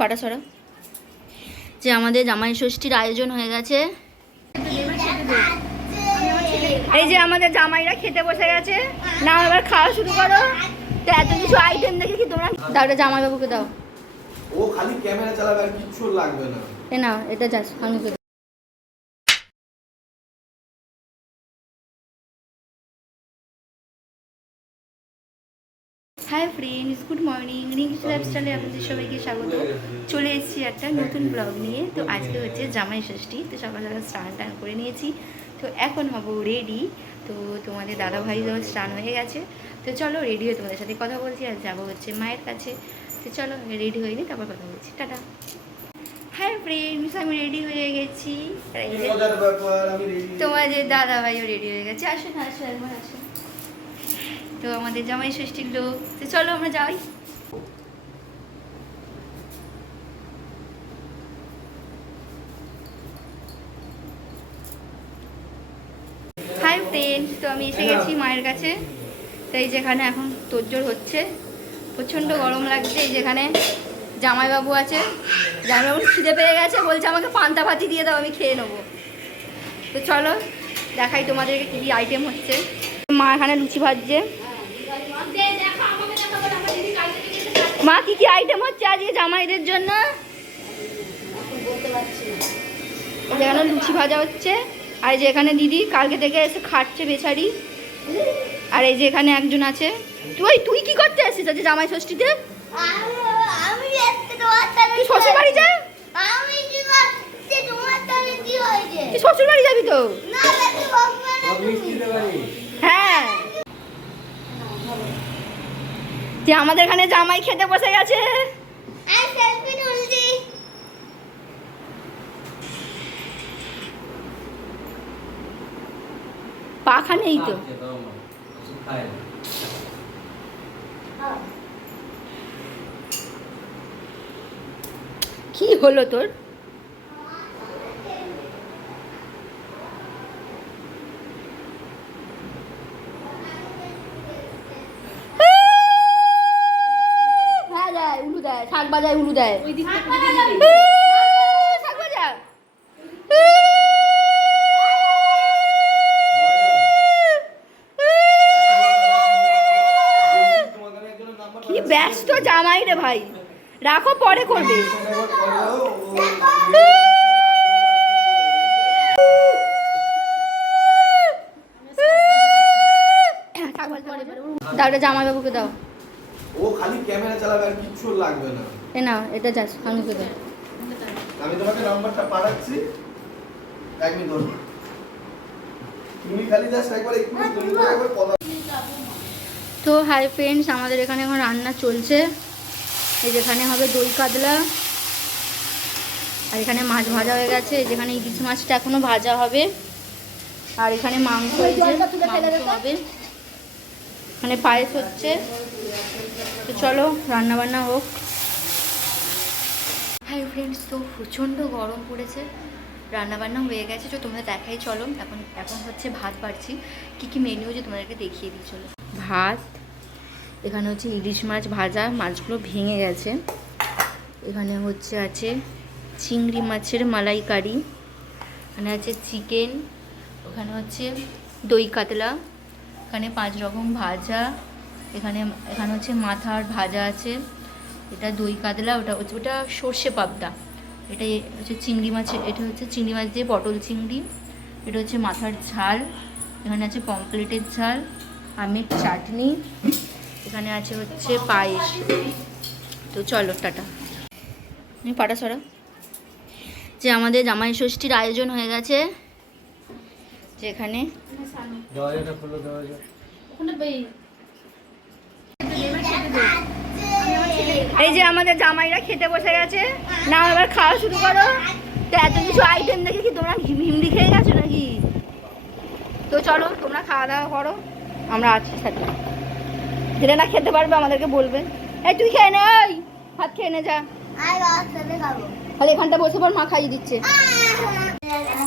পাটা সরা যে আমাদের জামাই ষষ্ঠীর আয়োজন হয়ে গেছে। এই যে আমাদের জামাইরা খেতে বসে গেছে, না এবার খাওয়া শুরু করো। তো এত কিছু আইটেম দেখে কি তোমরা দাও, এটা জামাই বাবুকে দাও। ও খালি ক্যামেরা চালাবে আর কিচ্ছু লাগবে না। এ নাও, এটা যাস আমি। Hi friends, good morning. Rings লাইফস্টাইলে আপনাদের সবাইকে স্বাগত। চলে এসেছি একটা নতুন ব্লগ নিয়ে। তো আজকে হচ্ছে জামাই ষষ্ঠী। তো সকাল সকাল স্নান টান করে নিয়েছি, তো এখন হব রেডি। তো তোমাদের দাদাভাই যখন স্নান হয়ে গেছে, তো চলো রেডি হয়ে তোমাদের সাথে কথা বলছি। আর যাবো হচ্ছে মায়ের কাছে। তো চলো রেডি হয়ে নি, তারপর কথা বলছি। টাটা। হাই ফ্রেন্ডস, আমি রেডি হয়ে গেছি। তোমাদের দাদাভাইও রেডি হয়ে গেছে। আসুন আসুন একবার আসুন। তো আমাদের জামাই ষষ্ঠীর লোক। তো চলো আমরা যাই। হাই ফ্রেন্ডস, তো আমি এসে গেছি মায়ের কাছে। তো এই যেখানে এখন তোড়জোড় হচ্ছে, প্রচণ্ড গরম লাগছে। এই যেখানে জামাইবাবু আছে, জামাইবাবুর খিদে পেয়ে গেছে, বলছে আমাকে পান্তা ভাতি দিয়ে দাও, আমি খেয়ে নেবো। তো চলো দেখাই তোমাদেরকে কী কী আইটেম হচ্ছে। মা এখানে লুচি ভাজছে। মা কি কি আইটেম হচ্ছে আজকে জামাইদের জন্য? যেখানে লুচি ভাজা হচ্ছে, আর যে এখানে দিদি কালকে থেকে এসে খাটছে বেচারি। আর এই যে এখানে একজন আছে। তুই কি করতে আসছিস আজকে জামাই ষষ্ঠীতে? তুই শ্বশুর বাড়ি যা। তুই শ্বশুর বাড়ি যাবি তো? হ্যাঁ, যে আমাদের এখানে জামাই খেতে বসে গেছে। পাখা নেই তো। কি হলো তোর? উলু দেয়, শাক বাজায়, উলু দেয়, শাক বাজা। কি ব্যস্ত জামাই রে ভাই, রাখো পরে করবে। দাও, এটা জামাই বাবুকে দাও। ও খালি ক্যামেরা চালাবে আর কিচ্ছু লাগবে না। এ নাও, এটা যাস আমি দাও। আমি তোমাকে নাম্বারটা পাঠাচ্ছি, 1 মিনিট ধরো। তুমি খালি জাস্ট একবার কথা। তো হাই ফ্রেন্ডস, আমাদের এখানে এখন রান্না চলছে। এই যেখানে হবে দই কাতলা, আর এখানে মাছ ভাজা হয়ে গেছে। যেখানে ইলিশ মাছটা এখনো ভাজা হবে, আর এখানে মাংস হবে, মানে পায়েস হচ্ছে। তো চলো রান্না বান্না হোক। হাই ফ্রেন্ডস, তো প্রচণ্ড গরম পড়েছে, রান্না বান্না হয়ে গেছে। তো তোমরা দেখাই চলো। এখন হচ্ছে ভাত বাড়ছি। কী কী মেনু যে তোমাদেরকে দেখিয়ে দিই চলো। ভাত, এখানে হচ্ছে ইলিশ মাছ ভাজা, মাছগুলো ভেঙে গেছে। এখানে হচ্ছে আছে চিংড়ি মাছের মালাইকারি, এখানে আছে চিকেন, ওখানে হচ্ছে দই কাতলা, এখানে 5 রকম ভাজা, এখানে হচ্ছে মাথার ভাজা আছে, এটা দই কাতলা, ওটা সর্ষে পাবদা, এটা হচ্ছে চিংড়ি মাছের, এটা হচ্ছে চিংড়ি মাছ দিয়ে পটল চিংড়ি, এটা হচ্ছে মাথার ঝাল, এখানে আছে পমপ্লেটের ঝাল, আমের চাটনি, এখানে আছে হচ্ছে পায়েস। তো চলো টাটা। পাটা সরা যে আমাদের জামাই ষষ্ঠীর আয়োজন হয়ে গেছে। যেখানে এই যে আমাদের জামাইরা খেতে বসে গেছে, না এবার খাওয়া শুরু করো। তো এত কিছু আইটেম দেখে কি তোমরা হিমড়ি খেয়ে গেছো নাকি? তো চলো তোমরা খাওয়া দাওয়া করো, আমরা আছি সাথে। যেটা না খেতে পারবে আমাদেরকে বলবে। এই তুই খেয়ে নে, ওই ভাত খেয়ে নে যা। তাহলে এখানটা বসে পর, মা খাইয়ে দিচ্ছে।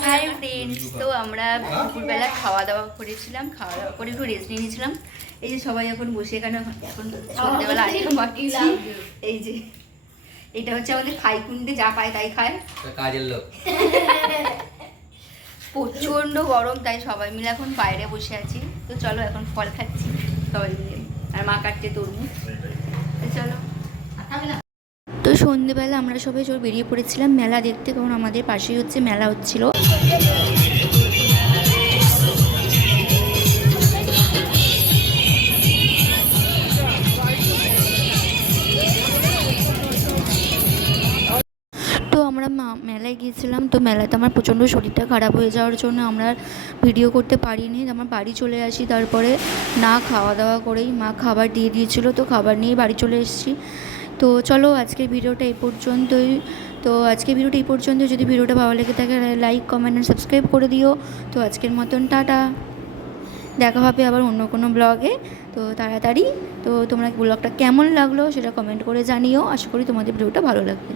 হাই ফ্রেন্ডস, তো আমরা দুপুরবেলা খাওয়া দাওয়া করেছিলাম, খাওয়া দাওয়া করে একটু রেস্ট নিয়ে নিয়েছিলাম। এই যে সবাই এখন বসে এখানে এখন সন্ধ্যেবেলা আইটেম বাড়ছি। এই যে এটা হচ্ছে আমাদের খাই কুন্ডে, যা পায় তাই খায়। কাজের লোক। প্রচণ্ড গরম, তাই সবাই মিলে এখন বাইরে বসে আছি। তো চলো এখন ফল খাচ্ছি সবাই মিলে, আর মা কাটছে তরমুজ। তো চলো। তো সন্ধেবেলা আমরা সবাই বেরিয়ে পড়েছিলাম মেলা দেখতে, কারণ আমাদের পাশেই হচ্ছে মেলা হচ্ছিল। তো আমরা মেলায় গিয়েছিলাম, তো মেলাতে আমার প্রচণ্ড শরীরটা খারাপ হয়ে যাওয়ার জন্য আমরা ভিডিও করতে পারিনি। আমার বাড়ি চলে আসি, তারপরে না খাওয়া দাওয়া করেই মা খাবার দিয়ে দিয়েছিলো, তো খাবার নিয়ে বাড়ি চলে এসেছি। তো চলো আজকের ভিডিওটা এই পর্যন্তই। যদি ভিডিওটা ভালো লেগে থাকে লাইক কমেন্ট আর সাবস্ক্রাইব করে দিও। তো আজকের মতন টাটা, দেখা হবে আবার অন্য কোনো ব্লগে তো তাড়াতাড়ি। তো তোমরা ব্লগটা কেমন লাগলো সেটা কমেন্ট করে জানিও, আশা করি তোমাদের ভিডিওটা ভালো লাগবে।